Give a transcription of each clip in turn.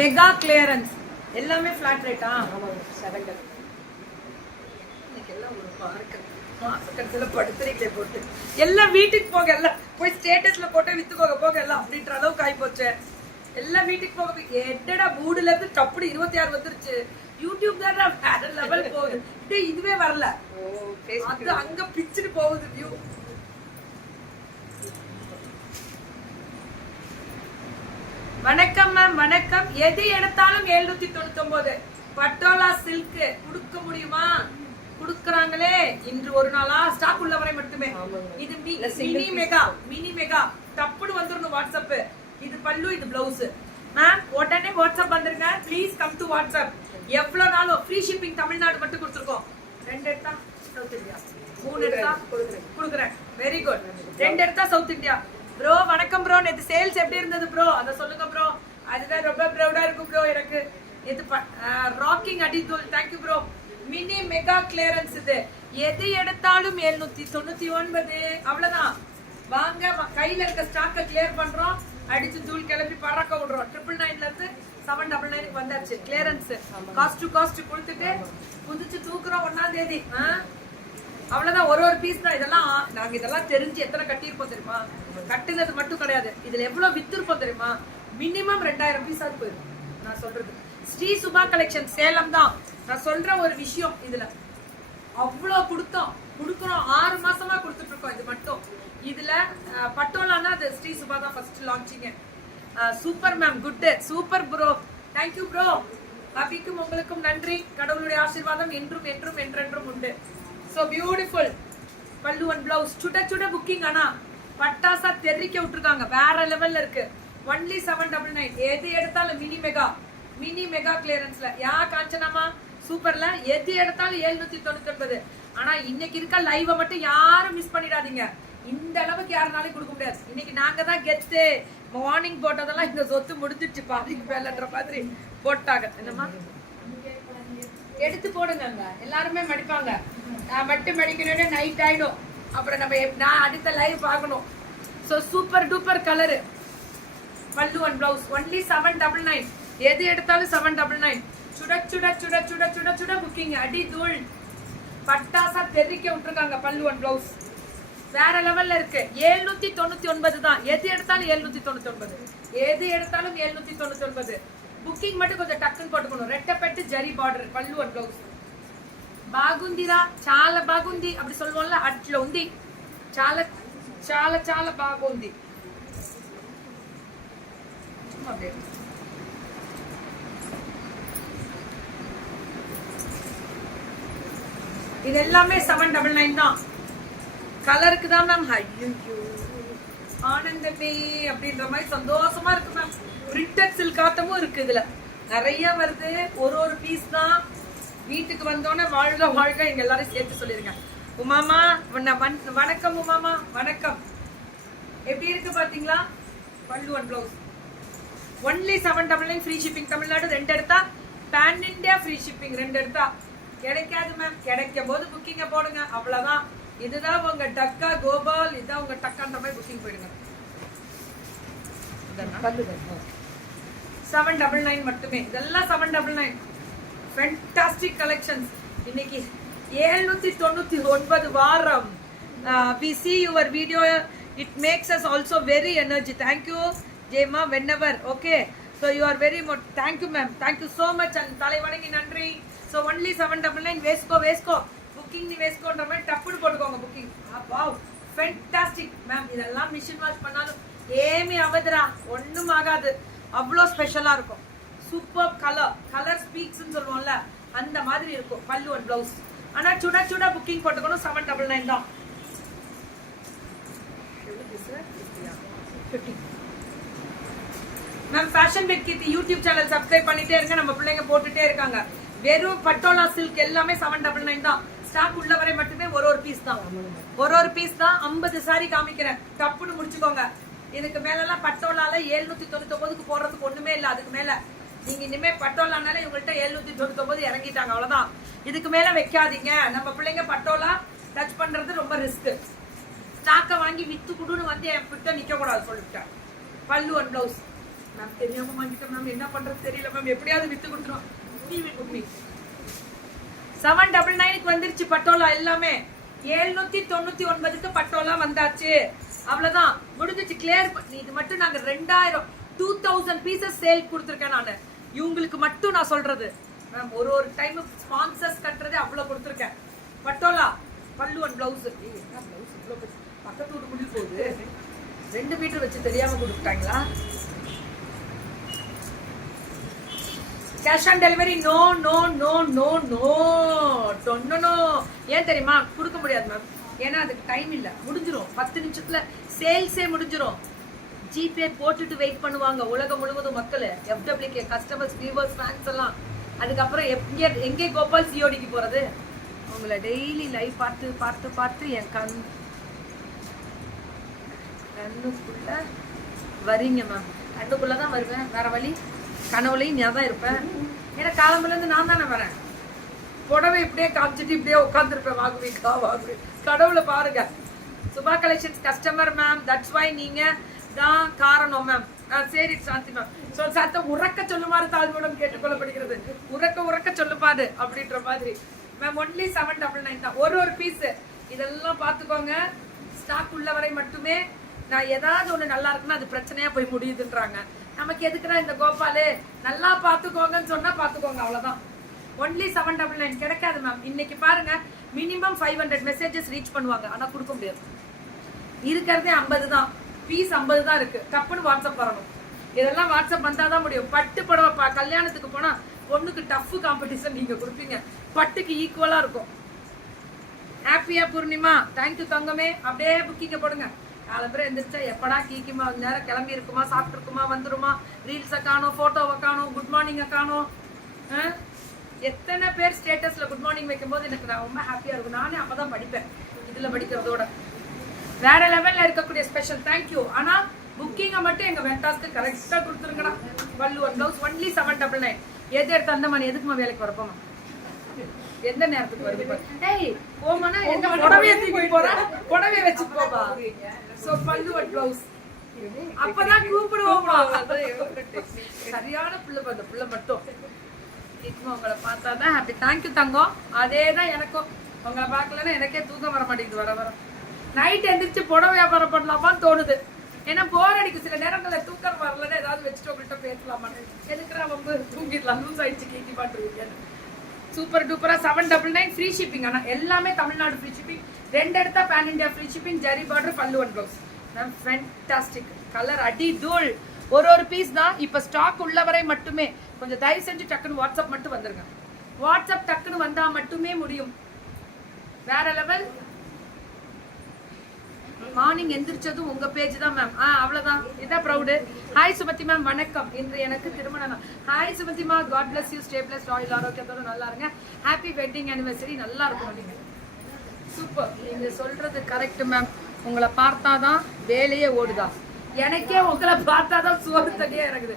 Mega clearance எல்லாமே flat ரேட்டா? எல்லாம் ஒரு மாசக்கடைசியில படுத்துறீங்களே போட்டு எல்லாம் வீட்டுக்கு போக, எல்லாம் போய் ஸ்டேட்டஸ்ல போட்டு வித்து போக எல்லாம் அப்படின்ற அளவுக்கு ஆகி போச்சு. எல்லாம் வீட்டுக்கு போக என்னடா மூடுல இருந்து டப்புடு 26 வந்துருச்சு. யூடியூப் தான் வேற லெவல் போகுது. இதுவே வரல, அது அங்க பிச்சுட்டு போகுது வியூ. வணக்கம் மேம், வணக்கம். எது எடுத்தாலும் 799 பட்டோலா சில்க் கொடுக்க முடியுமா? குடுக்கறாங்களே, இன்று ஒரு நாளா ஸ்டாக் உள்ள வரை மட்டுமே. இது மினி மெகா தப்புடு வந்துடணும் வாட்ஸ்அப். இது பல்லு, இது பிளவுஸ். மேம் உடனே வாட்ஸ்அப் வந்துருங்க ப்ளீஸ், கம் டு வாட்ஸ்அப். எவ்வளவு நாளும் ஃப்ரீ ஷிப்பிங் தமிழ்நாடு மட்டும் கொடுத்துருக்கோம். 2 எடுத்தா சவுத் இந்தியா, 3 எடுத்தா கொடுக்குறேன். Very good. 2 எடுத்தா சவுத் இந்தியா. ப்ரோ வணக்கம் ப்ரோ, நேத்து சேல்ஸ் எப்படி இருந்தது ப்ரோ? அத சொல்லுங்க ப்ரோ, அதுதான் ரொம்ப ப்ரௌடா இருக்கும் ப்ரோ எனக்கு. இது ராக்கிங் அடித்தூள். Thank you bro. Mini mega clearance. இது எது எடுத்தாலும் 799. அவ்வளவுதான். வாங்க, கையில இருக்க ஸ்டாக்க கிளியர் பண்றோம், அடிச்சு தூள் கிளப்பி பறக்க விடுறோம். 999 இருந்து 799 வந்தாச்சு கிளியரன்ஸ். காஸ்ட் டு காஸ்ட் கொடுத்துட்டு புதிச்சு தூக்குறோம் 1ஆம் தேதி. அவ்வளவுதான், ஒரு பீஸ் தான். இதெல்லாம் நாங்க இதெல்லாம் தெரிஞ்சு எத்தனை கட்டியிருப்போம் தெரியுமா? கட்டுனது மட்டும் கிடையாது, இதுல எவ்வளவு வித்திருப்போம் தெரியுமா? மினிமம் 2000 பீஸ் ஆகுது போயிடும். நான் சொல்றது ஸ்ரீ சுபா கலெக்ஷன் சேலம் தான். நான் சொல்ற ஒரு விஷயம், இதுல அவ்வளவு கொடுக்குறோம். 6 மாசமா கொடுத்துட்டு இருக்கோம். இது மட்டும் இதுல பட்டோலானா அது ஸ்ரீ சுபா தான் first launching. Super ma'am, good. Super bro, thank you bro. அபிக்கும் உங்களுக்கும் நன்றி. கடவுளுடைய ஆசீர்வாதம் என்றும் என்றும் என்றென்றும் உண்டு. So beautiful. பல்லு அண்ட் பிளவுஸ் சுட புக்கிங். ஆனா பட்டாசா தெரிக்க விட்டுருக்காங்க, வேற லெவல்ல இருக்கு. ஒன்லி 799. எது எடுத்தாலும் மினி மெகா கிளியரன்ஸ்ல. யா காஞ்சனாமா சூப்பர்ல. எது எடுத்தாலும் 799. ஆனா இன்னைக்கு இருக்க லைவ மட்டும் யாரும் மிஸ் பண்ணிடாதீங்க. இந்த அளவுக்கு யாருனாலும் கொடுக்க முடியாது. இன்னைக்கு நாங்க தான் கெத்து. மார்னிங் போட்டதெல்லாம் இந்த சொத்து முடிஞ்சிருச்சு பாதிக்கு மேலன்ற மாதிரி போட்டாங்க. என்னமா எடுத்து போடுங்க, எல்லாருமே மடிப்பாங்க. நான் மட்டும் மடிக்கணும்னு நைட் ஆயிடும். அப்புறம் நான் அடுத்த லைவ் பார்க்கணும். So super duper colour. பல்லு அண்ட் பிளவுஸ் ஒன்லி 799. எது எடுத்தாலும் 799. சுட புக்கிங். அடி தூள் பட்டாசா தெரிக்க விட்டுருக்காங்க. பல்லு அண்ட் பிளவுஸ் வேற லெவல்ல இருக்கு. 799 தான். எது எடுத்தாலும் 799. எது எடுத்தாலும் 799. புக்கிங் மட்டும் கொஞ்சம் டக்குன்னு போட்டுக்கணும். ரெட்டப்பெட்டு ஜரி பார்டர் పళ్ళు అండ్ బ్లౌజ్. బాగుందిరా, చాలా బాగుంది அப்படி சொல்லுவோம்ல, అట్లా ఉంది. చాలా చాలా చాలా బాగుంది. இது எல்லாமே 799 தான். கலருக்கு தான் மேம். ஐயோ ஆனந்தமே அப்படின்ற மாதிரி சந்தோஷமா இருக்கு மேம். பிரிண்டட் சில்காட்டமும் இருக்கு. இதுல நிறைய வருது. ஒரு பீஸ் தான். வீட்டுக்கு வந்தோன்னே வாழ்க எங்க எல்லாரும் சேர்த்து சொல்லிருங்க. உமாமா வணக்கம். உமாமா வணக்கம். எப்படி இருக்கு பாத்தீங்களா? பல்லு and blouse only 799. Free shipping Tamil Nadu. 2 எடுத்தா பேன் இண்டியா ஃப்ரீ ஷிப்பிங். 2 எடுத்தா கிடைக்காது மேம். கிடைக்கும் போது புக்கிங்க போடுங்க, அவ்வளவுதான். இதுதான் உங்க டக்கா கோபால், இதுதான் உங்க டக்கான்ற மாதிரி புக்கிங் போயிடுங்க. 799 மட்டுமே. இதெல்லாம் 799. Fantastic collections. இன்னைக்கு 799 வாரம். we see your video, it makes us also very energy. thank you ஜெயமா, whenever. okay, so you are very much. thank you ma'am, thank you so much. and தலை வணங்கி நன்றி. so only 799. வேஸ்கோ புக்கிங் நீ வேஸ்கோன்ற மாதிரி dubbed போட்டுக்கோங்க booking. Wow fantastic ma'am. இதெல்லாம் machine wash பண்ணாலும் Amy ஆகுதுரா, ஒண்ணும் ஆகாது. அவ்வளோ ஸ்பெஷலா இருக்கும். சூப்பர் கலர் ஸ்பீக்ஸ் சொல்லுவோம்ல, அந்த மாதிரி இருக்கும். பல்லு அண்ட் பிளவுஸ். ஆனா சுட புக்கிங் போட்டுக்கணும். 799 தான். Ma'am fashion with Keerthi YouTube channel subscribe பண்ணிட்டே இருங்க. நம்ம பிள்ளைங்க போட்டுட்டே இருக்காங்க. வெறும் பட்டோலா சில்க் எல்லாமே 799 தான். ஸ்டாக் உள்ள வரை மட்டுமே ஒரு பீஸ் தான். ஒரு பீஸ் தான். 50 சாரி காமிக்கிறேன், டப்புன்னு முடிச்சுக்கோங்க. இதுக்கு மேலலாம் பட்டோலால 799க்கு போடுறதுக்கு ஒண்ணுமே இல்லை. அதுக்கு மேல நீங்க இனிமே பட்டோலானால இவங்கள்ட்ட 799 இறங்கிட்டாங்க, அவ்வளவுதான். இதுக்கு மேல வைக்காதீங்க. நம்ம பிள்ளைங்க பட்டோலா டச் பண்றது ரொம்ப ரிஸ்க். ஸ்டாக்க வாங்கி வித்து குடுன்னு வந்து என் கிட்ட நிக்க கூடாது சொல்லிட்டேன். பல்லு அண்ட் பிளவுஸ் மேம் தெரியாம வாங்கிட்டேன் மேம், என்ன பண்றது தெரியல மேம், எப்படியாவது வித்து கொடுத்துரும். 799 வந்துருச்சு பட்டோலா எல்லாமே. 799க்கு பட்டோலா வந்தாச்சு. அவ்வளவுதான் முடிஞ்சிச்சு. கிளியர். இது மட்டும் நாங்க 2000 பீசஸ் சேல் கொடுத்துருக்கேன் நானு. இவங்களுக்கு மட்டும் நான் சொல்றது மேம், ஒரு டைம் ஸ்பான்சர்ஸ் கட்டுறது அவ்வளவு கொடுத்துருக்கேன். பட்டோலா பல்லு அண்ட் பிளவுஸ். என்ன பிளவுஸ் இவ்வளவு பக்கத்து வீட்டு முடிவு போகுது. 2 மீட்டர் வச்சு தெரியாம கொடுத்துட்டாங்களா? Cash on delivery no no no no no no. ஏன் தெரியுமா? கொடுக்க முடியாது மேம். ஏன்னா அதுக்கு டைம் இல்லை, முடிஞ்சிடும். 10 நிமிஷத்துல சேல்ஸே முடிஞ்சிடும். ஜிபே போட்டுட்டு வெயிட் பண்ணுவாங்க உலகம் முழுவதும் மக்கள், FWK கஸ்டமர்ஸ், வியூவர்ஸ், ஃபேன்ஸ் எல்லாம். அதுக்கப்புறம் எங்கே கோபால் சிஓடிக்கு போறது? உங்களை டெய்லி லைவ் பார்த்து பார்த்து பார்த்து என் கண்ணுக்குள்ள வரீங்க மேம். கண்ணுக்குள்ளதான் வருவேன், வேற வழி. கனவுலையும் நான் தான் இருப்பேன். ஏன்னா காலம்புல இருந்து நான் தானே வரேன். புடவை இப்படியே காமிச்சிட்டு இப்படியே உட்காந்துருப்பேன். வாங்குவீங்க கடவுளை பாருங்க. Subha collections customer ma'am, that's why நீங்க தான் காரணம் மேம். சரி சாந்தி மேம். சாத்த உறக்க சொல்லுமாறு தாழ்வுடன் கேட்டுக்கொள்ளப்படுகிறது. உறக்க சொல்லுப்பாரு அப்படின்ற மாதிரி மேம். ஒன்லி 799 தான் ஒரு பீஸ். இதெல்லாம் பார்த்துக்கோங்க. ஸ்டாக் உள்ள வரை மட்டுமே. நான் ஏதாவது ஒண்ணு நல்லா இருக்குன்னா அது பிரச்சனையா போய் முடியுதுன்றாங்க. நமக்கு எதுக்குன்னா இந்த கோபாலு நல்லா பாத்துக்கோங்கன்னு சொன்னா பாத்துக்கோங்க, அவ்வளவுதான். ஒன்லி 799 கிடைக்காது மேம். இன்னைக்கு பாருங்க, மினிமம் 500 மெசேஜஸ் ரீச் பண்ணுவாங்க, ஆனா கொடுக்க முடியாது. இருக்கிறதே 50 தான், பீஸ் 50 தான் இருக்கு. டப்புன்னு வாட்ஸ்அப் வரணும். இதெல்லாம் வாட்ஸ்அப் வந்தாதான் முடியும். பட்டு புடவை கல்யாணத்துக்கு போனா பொண்ணுக்கு டஃப் காம்படிஷன் நீங்க கொடுப்பீங்க, பட்டுக்கு ஈக்குவலா இருக்கும். ஹாப்பியா பூர்ணிமா, தேங்க்யூ தங்கமே. அப்படியே புக்கிங்க போடுங்க. காலம்புரை எந்திரிச்சா எப்படா கீக்கிமா நேரம் கிளம்பி இருக்குமா, சாப்பிட்டு இருக்குமா, வந்துருமா, ரீல்ஸை காணும், போட்டோவை காணும், குட் மார்னிங்கை காணும். எத்தனை பேர் ஸ்டேட்டஸ்ல குட் மார்னிங் வைக்கும் போது எனக்கு நான் ரொம்ப ஹாப்பியா இருக்கும். நானே அப்பதான் படிப்பேன், இதுல படிக்கிறதோட. வேற லெவல்ல இருக்கக்கூடிய ஸ்பெஷல் தேங்க்யூ. ஆனா புக்கிங்கை மட்டும் எங்க வெண்டாஸ்க்கு கரெக்டா கொடுத்துருங்கடா. பல்லு அண்ட் பிளவுஸ் ஒன்லி 799. எது எடுத்து அந்த மணி எதுக்குமா வேலைக்கு வரப்போமா? எந்த நேரத்துக்கு வருது? ஏய் போமானா எந்த புடவையை தூக்கி போறா, புடவையை வச்சு போப்பா. சோ பல்லு அண்ட் பிளவுஸ் அப்பதான் கூப்பிடுவோமா. சரியான புள்ள, அந்த புள்ள மட்டும் உங்களை பார்த்தாதான் ஹாப்பி. தேங்க்யூ தங்கம். அதேதான் எனக்கும். உங்களை பார்க்கலன்னா எனக்கே தூக்கம் வர மாட்டேங்குது. வர நைட் எந்திரிச்சு புடவை வியாபாரம் பண்ணலாமான்னு தோணுது. ஏன்னா போர் அடிக்கும் சில நேரங்களில். தூக்கம் வரலன்னா ஏதாவது வச்சுட்டு உங்கள்கிட்ட பேசலாமான்னு. எதுக்குறா ரொம்ப தூங்கிடலாம், லூஸ் ஆயிடுச்சு கேட்கி பாட்டுருவீங்க. சூப்பர் டூப்பரா 799 ஃப்ரீ ஷிப்பிங். ஆனா எல்லாமே தமிழ்நாடு ஃப்ரீ ஷிப்பிங். 2 எடுத்தா pan India free shipping. Zari border, pallu and blouse. Fantastic colour, அடி தூள். ஒரு பீஸ் தான் இப்ப ஸ்டாக் உள்ளவரை மட்டுமே. கொஞ்சம் தயவு செஞ்சு டக்குன்னு வாட்ஸ்அப் மட்டும் வந்துருங்க. வாட்ஸ்அப் டக்குன்னு வந்தா மட்டுமே முடியும். வேற லெவல். மார்னிங் எந்திரிச்சதும் உங்க பேஜ் தான் மேம். அவ்வளவுதான். இதான் ப்ரௌடு. ஹாய் சுமதி மேம், வணக்கம். இன்று எனக்கு திருமணம். ஹாய் சுமதிமா, God bless you, stay blessed, ஆயில் ஆரோக்கியத்தோட நல்லா இருங்க. Happy wedding anniversary. நல்லா இருக்கும் நீங்க. சூப்பர். நீங்க சொல்றது கரெக்ட் மேம். உங்களை பார்த்தாதான் வேலையே ஓடுதா. எனக்கே உங்களை பார்த்தாதான் சோறு தனியா இருக்குது.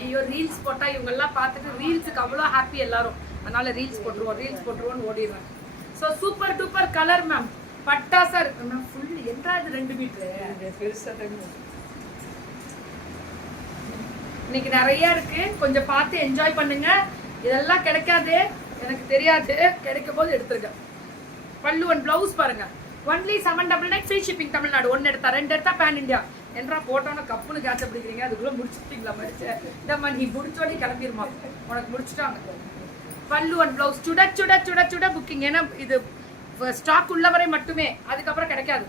ஐயோ ரீல்ஸ் போட்டா இவங்க எல்லாம் பார்த்துட்டு ரீல்ஸுக்கு அவ்வளோ ஹாப்பி எல்லாரும். அதனால ரீல்ஸ் போட்டுருவோம் ஓடிடுவேன். So super duper colour ma'am. பட்டாசா இருக்கு மேம். Full என்றாது 2 metre. இன்னைக்கு நிறைய இருக்கு, கொஞ்சம் பார்த்து என்ஜாய் பண்ணுங்க. இதெல்லாம் கிடைக்காது, எனக்கு தெரியாது. கிடைக்கும் போது எடுத்துருங்க. பல்லு அண்ட் பிளவுஸ் பாருங்க. Only 799 free shipping Tamil Nadu. 1 எடுத்தா 2 எடுத்தா பேன் இந்தியா. என்றா போட்டோன்னு கப்புன்னு கேட்ச பிடிக்கிறீங்க. அதுக்குள்ள முடிச்சுட்டீங்களா? மடிச்ச இந்தம்மா நீ முடிச்சோடனே கிளம்பிடுமா, உனக்கு முடிச்சுட்டாங்க. பல்லு அண்ட் பிளவுஸ் சுட சுட சுட சுட புக்கிங். ஏன்னா இது ஸ்டாக் உள்ளவரை மட்டுமே, அதுக்கப்புறம் கிடைக்காது.